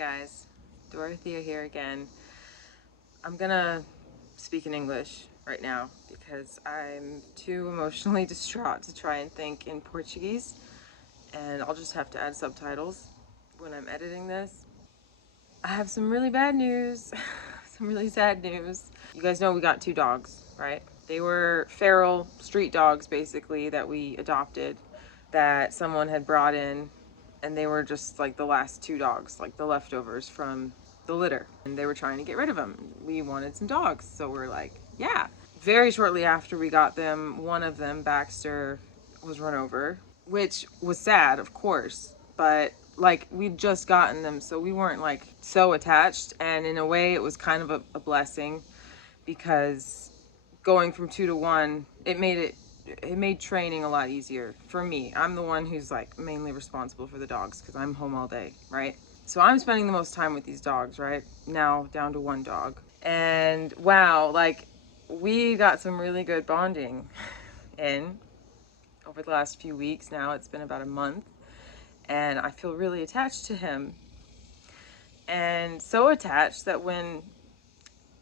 guys, Dorothea here again. I'm gonna speak in English right now because I'm too emotionally distraught to try and think in Portuguese, and I'll just have to add subtitles when I'm editing this. I have some really bad news, some really sad news. You guys know we got 2 dogs, right? They were feral street dogs basically that we adopted, that someone had brought in, and they were just like the last 2 dogs, like the leftovers from the litter, and they were trying to get rid of them. We wanted some dogs, so we're like, yeah. Very shortly after we got them, one of them, Baxter, was run over, which was sad, of course, but like we'd just gotten them, so we weren't like so attached, and in a way it was kind of a blessing, because going from 2 to 1, it made training a lot easier for me. I'm the one who's like mainly responsible for the dogs because I'm home all day, right? So I'm spending the most time with these dogs, right? Now down to 1 dog. And wow, like we got some really good bonding in over the last few weeks now. It's been about a month, and I feel really attached to him. And so attached that when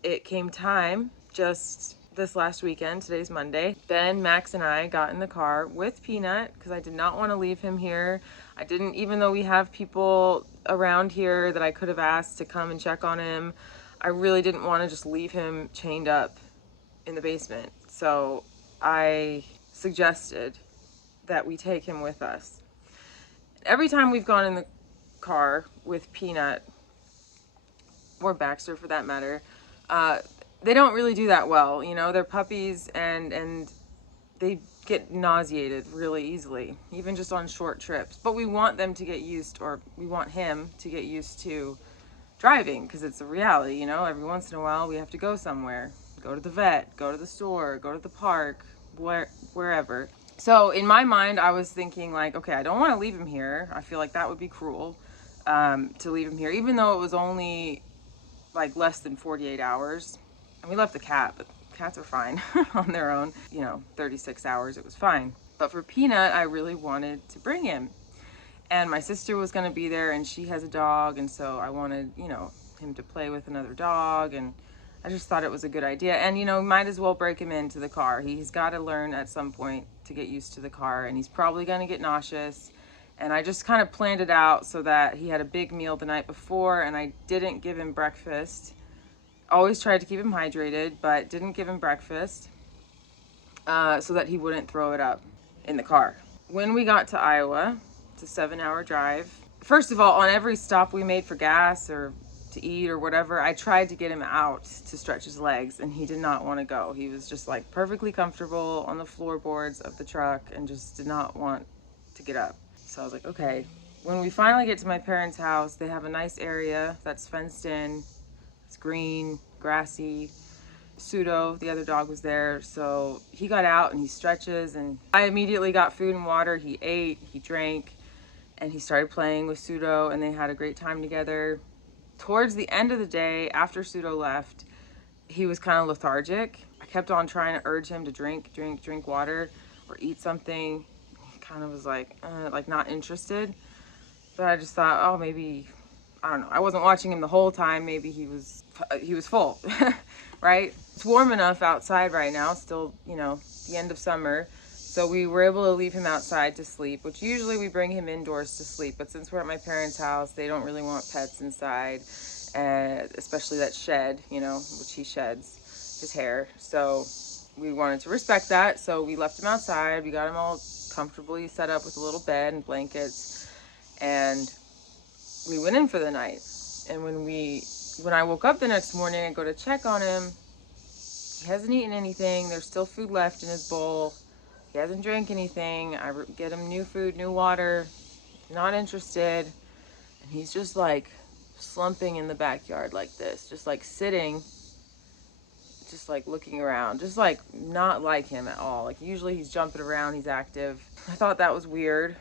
it came time, just this last weekend, today's Monday, Ben, Max, and I got in the car with Peanut because I did not want to leave him here. I didn't, even though we have people around here that I could have asked to come and check on him, I really didn't want to just leave him chained up in the basement. So I suggested that we take him with us. Every time we've gone in the car with Peanut, or Baxter for that matter, they don't really do that well. You know, they're puppies, and they get nauseated really easily, even just on short trips. But we want them to get used, or we want him to get used to driving, because it's a reality, you know. Every once in a while we have to go somewhere, go to the vet, go to the store, go to the park, wherever. So in my mind I was thinking like, okay, I don't want to leave him here. I feel like that would be cruel, to leave him here, even though it was only like less than 48 hours. And we left the cat, but cats are fine on their own. You know, 36 hours, it was fine. But for Peanut, I really wanted to bring him. And my sister was gonna be there, and she has a dog, and so I wanted, you know, him to play with another dog, and I just thought it was a good idea. And, you know, might as well break him into the car. He's got to learn at some point to get used to the car, and he's probably gonna get nauseous. And I just kind of planned it out so that he had a big meal the night before, and I didn't give him breakfast. Always tried to keep him hydrated, but didn't give him breakfast, so that he wouldn't throw it up in the car. When we got to Iowa, it's a 7-hour drive. First of all, on every stop we made for gas or to eat or whatever, I tried to get him out to stretch his legs, and he did not want to go. He was just like perfectly comfortable on the floorboards of the truck and just did not want to get up. So I was like, okay. When we finally get to my parents' house, they have a nice area that's fenced in. It's green, grassy. Pseudo, the other dog, was there, so he got out and he stretches, and I immediately got food and water. He ate, he drank, and he started playing with Pseudo, and they had a great time together. Towards the end of the day, after Pseudo left, he was kind of lethargic. I kept on trying to urge him to drink water or eat something. He kind of was like not interested. But I just thought, oh, maybe, I don't know. I wasn't watching him the whole time. Maybe he was full, right? It's warm enough outside right now, still, you know, the end of summer. So we were able to leave him outside to sleep, which usually we bring him indoors to sleep. But since we're at my parents' house, they don't really want pets inside, especially that shed, you know, which he sheds his hair. So we wanted to respect that. So we left him outside. We got him all comfortably set up with a little bed and blankets, and we went in for the night. And when I woke up the next morning and go to check on him, he hasn't eaten anything. There's still food left in his bowl. He hasn't drank anything. I get him new food, new water. Not interested. And he's just like slumping in the backyard like this, just like sitting, just like looking around, just like not like him at all. Like usually he's jumping around, he's active. I thought that was weird.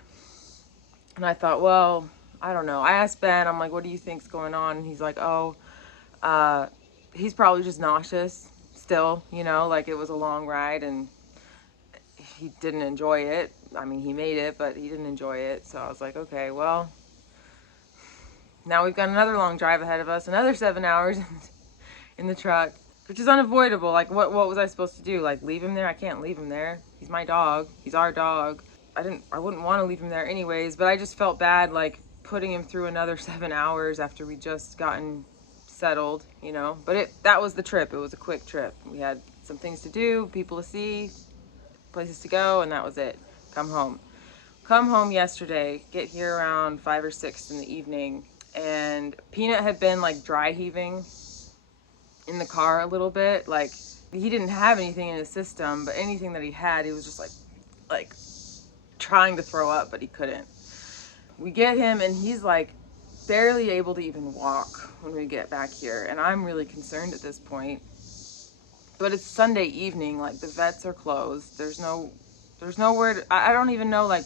And I thought, well, I don't know. I asked Ben, I'm like, what do you think's going on? And he's like, oh, he's probably just nauseous still, you know, like it was a long ride and he didn't enjoy it. I mean, he made it, but he didn't enjoy it. So I was like, okay, well, Now we've got another long drive ahead of us, another 7 hours in the truck, which is unavoidable. Like, what was I supposed to do? Like, leave him there? I can't leave him there. He's my dog. He's our dog. I wouldn't want to leave him there anyways, but I just felt bad, like, putting him through another 7 hours after we just gotten settled, you know. But that was the trip. It was a quick trip. We had some things to do, people to see, places to go, and that was it. Come home yesterday, get here around 5 or 6 in the evening, and Peanut had been like dry heaving in the car a little bit. Like, he didn't have anything in his system, but anything that he had, he was just like trying to throw up, but he couldn't. We get him and he's like barely able to even walk when we get back here, and I'm really concerned at this point. But it's Sunday evening, like the vets are closed. There's nowhere to, I don't even know, like,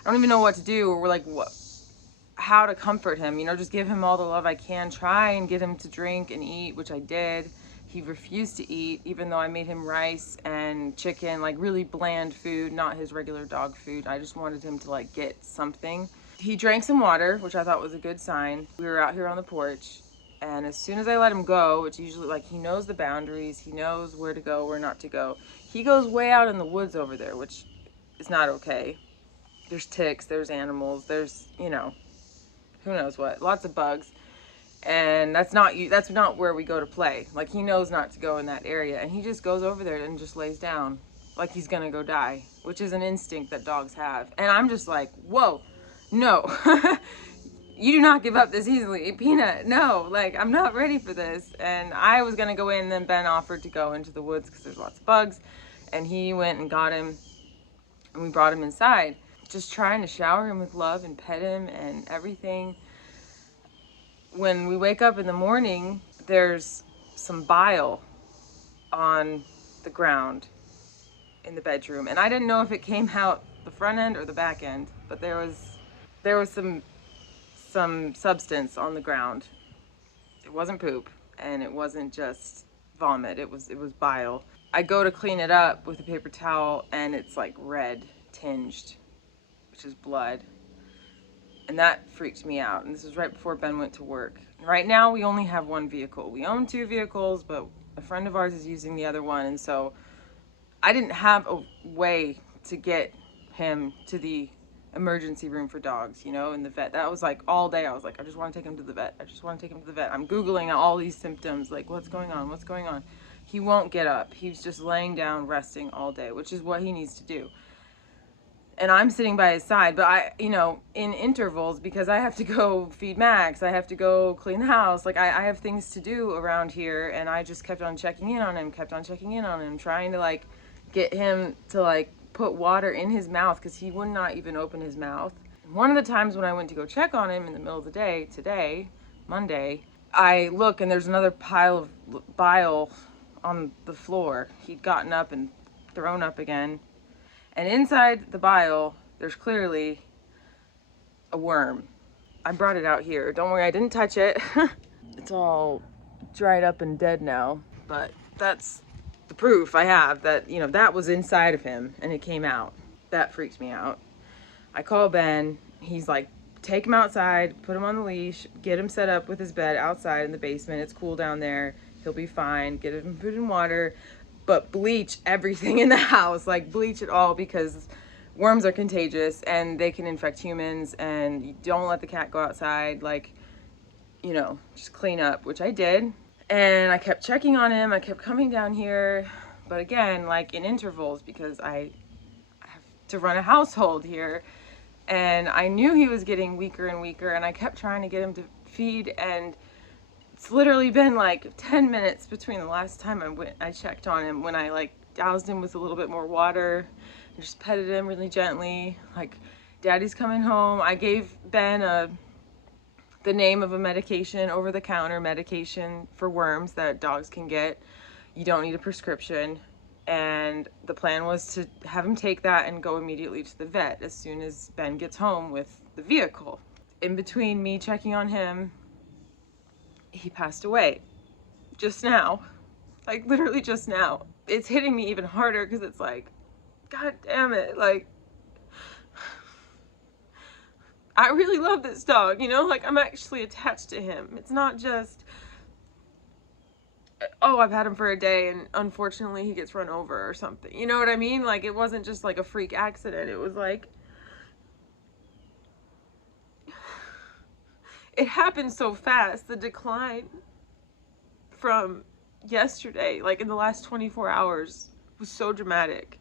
I don't even know what to do, or like how to comfort him, you know, just give him all the love I can, try and get him to drink and eat, which I did. He refused to eat, even though I made him rice and chicken, like really bland food, not his regular dog food. I just wanted him to like get something. He drank some water, which I thought was a good sign. We were out here on the porch, and as soon as I let him go, it's usually like he knows the boundaries, he knows where to go, where not to go. He goes way out in the woods over there, which is not okay. There's ticks, there's animals, there's, you know, who knows what, lots of bugs. And that's not where we go to play. Like, he knows not to go in that area, and he just goes over there and just lays down like he's gonna go die, which is an instinct that dogs have. And I'm just like, whoa, no. You do not give up this easily, Peanut. No, like, I'm not ready for this. And I was gonna go in, and then Ben offered to go into the woods because there's lots of bugs, and he went and got him, and we brought him inside, just trying to shower him with love and pet him and everything. When we wake up in the morning, there's some bile on the ground in the bedroom, and I didn't know if it came out the front end or the back end, but there was some substance on the ground. It wasn't poop, and it wasn't just vomit. It was bile. I go to clean it up with a paper towel, and it's like red tinged, which is blood. And that freaked me out. And this was right before Ben went to work. Right now, we only have one vehicle. We own 2 vehicles, but a friend of ours is using the other one. And so I didn't have a way to get him to the emergency room for dogs, you know, in the vet. That was like all day. I was like, I just want to take him to the vet. I just want to take him to the vet. I'm Googling all these symptoms, like, what's going on? What's going on? He won't get up. He's just laying down, resting all day, which is what he needs to do. And I'm sitting by his side, but I, you know, in intervals, because I have to go feed Max, I have to go clean the house, like I have things to do around here, and I just kept on checking in on him, trying to like get him to like put water in his mouth, because he would not even open his mouth. And one of the times when I went to go check on him in the middle of the day, today, Monday, I look and there's another pile of bile on the floor. He'd gotten up and thrown up again. And inside the bile, there's clearly a worm. I brought it out here. Don't worry, I didn't touch it. It's all dried up and dead now. But that's the proof I have that, you know, that was inside of him and it came out. That freaks me out. I call Ben. He's like, take him outside, put him on the leash, get him set up with his bed outside in the basement. It's cool down there. He'll be fine. Get him food and water. But bleach everything in the house, like bleach it all, because worms are contagious and they can infect humans, and you don't let the cat go outside, like, you know, just clean up, which I did. And I kept checking on him, I kept coming down here, but again, like in intervals, because I have to run a household here, and I knew he was getting weaker and weaker, and I kept trying to get him to feed, and it's literally been like 10 minutes between the last time I checked on him, when I like doused him with a little bit more water and just petted him really gently, like, Daddy's coming home. I gave Ben the name of a medication, over-the-counter medication for worms that dogs can get. You don't need a prescription. And the plan was to have him take that and go immediately to the vet as soon as Ben gets home with the vehicle. In between me checking on him, he passed away just now, like literally just now. It's hitting me even harder because it's like, God damn it, like, I really love this dog, you know, like I'm actually attached to him. It's not just, oh, I've had him for a day and unfortunately he gets run over or something. You know what I mean? Like, it wasn't just like a freak accident. It was like, it happened so fast. The decline from yesterday, like in the last 24 hours, was so dramatic.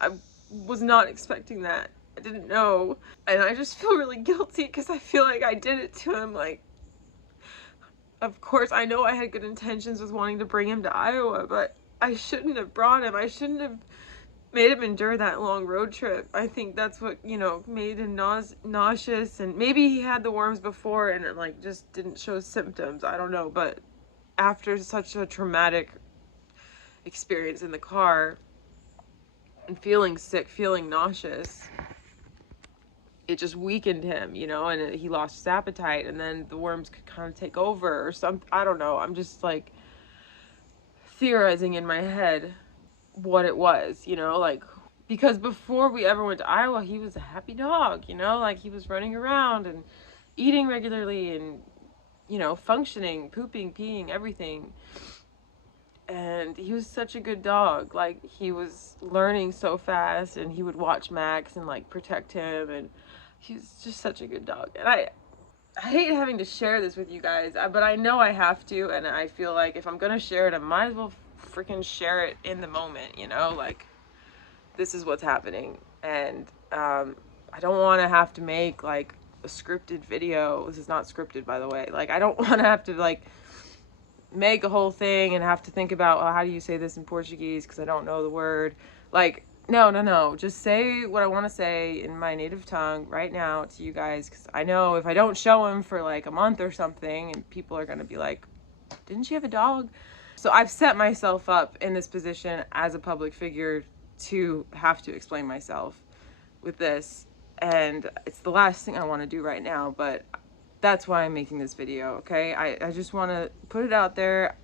I was not expecting that. I didn't know. And I just feel really guilty because I feel like I did it to him. Like, of course, I know I had good intentions with wanting to bring him to Iowa, but I shouldn't have brought him. I shouldn't have made him endure that long road trip. I think that's what, you know, made him nauseous, and maybe he had the worms before and it like just didn't show symptoms. I don't know, but after such a traumatic experience in the car and feeling sick, feeling nauseous, it just weakened him, you know, and he lost his appetite, and then the worms could kind of take over or something. I don't know. I'm just like theorizing in my head what it was, you know, like, because before we ever went to Iowa, he was a happy dog, you know, like he was running around and eating regularly and, you know, functioning, pooping, peeing, everything. And he was such a good dog. Like, he was learning so fast, and he would watch Max and like protect him, and he's just such a good dog. And I hate having to share this with you guys, but I know I have to, and I feel like if I'm gonna share it, I might as well freaking share it in the moment, you know, like, this is what's happening. And I don't want to have to make like a scripted video. This is not scripted, by the way. Like, I don't want to have to like make a whole thing and have to think about, oh, how do you say this in Portuguese, because I don't know the word. Like, no, just say what I want to say in my native tongue right now to you guys, because I know if I don't show him for like a month or something, and people are going to be like, didn't she have a dog? So I've set myself up in this position as a public figure to have to explain myself with this, and it's the last thing I want to do right now, but that's why I'm making this video, okay? I just want to put it out there.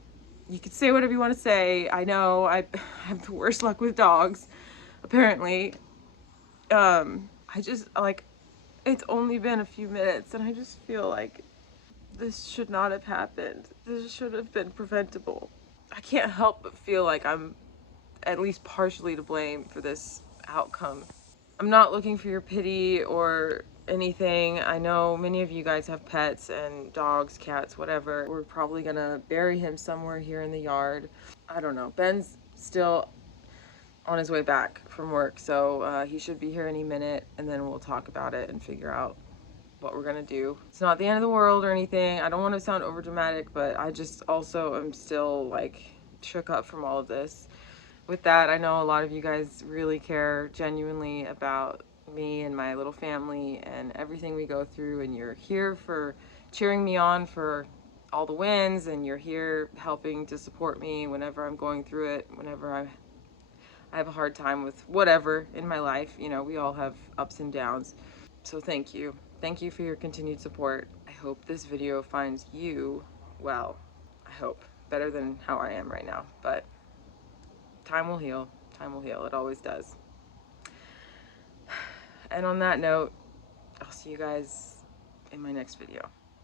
You can say whatever you want to say. I know I have the worst luck with dogs, apparently. I just, like, it's only been a few minutes, and I just feel like this should not have happened. This should have been preventable. I can't help but feel like I'm at least partially to blame for this outcome. I'm not looking for your pity or anything. I know many of you guys have pets and dogs, cats, whatever. We're probably gonna bury him somewhere here in the yard. I don't know. Ben's still on his way back from work, so he should be here any minute, and then we'll talk about it and figure out what we're gonna do. It's not the end of the world or anything. I don't want to sound over dramatic, but I just also am still like shook up from all of this. With that, I know a lot of you guys really care genuinely about me and my little family and everything we go through, and you're here for cheering me on for all the wins, and you're here helping to support me whenever I'm going through it, whenever I have a hard time with whatever in my life. You know, we all have ups and downs. So thank you. Thank you for your continued support. I hope this video finds you well. I hope. Better than how I am right now, but time will heal. Time will heal. It always does. And on that note, I'll see you guys in my next video.